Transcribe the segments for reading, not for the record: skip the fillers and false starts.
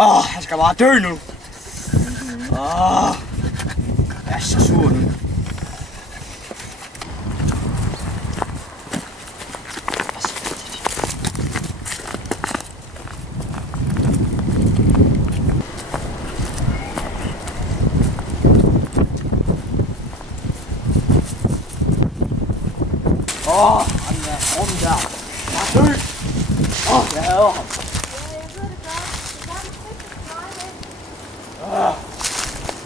Han skal bare dø nu. Jeg er så sur nu. Han er rum der. Jeg er død. Jeg hader ham.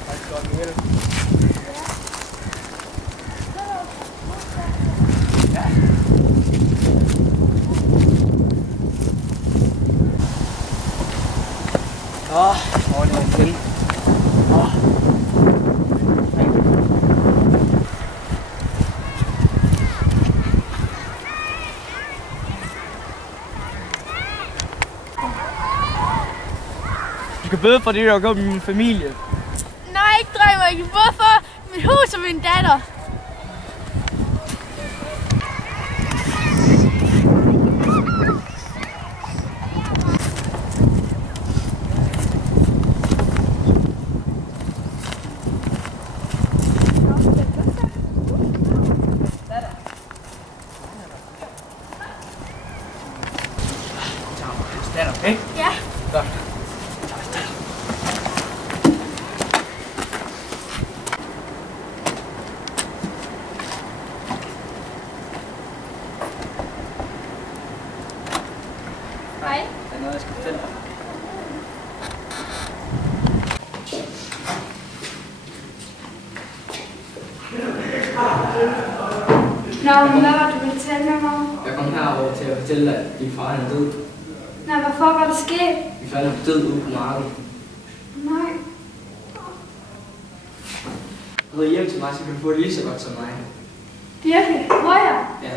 Han slår mig ihjel. Det var en til. Du skal bøde for det, der går med min familie. Nej, ikke drømmer. Jeg kan både for mit hus og min datter. Okay? Ja. Godt. Hej. Der er noget, jeg skal fortælle dig. Nå, men hvad var det, du ville tale med mig? Jeg kom herover til at fortælle dig, at din far er død. Nej, hvad fuck var der sket? Din far er død ude på marken. Nej. Du går hjem til mig, så kan du få det lige så godt som mig. Virkelig? Hvor er jeg? Ja.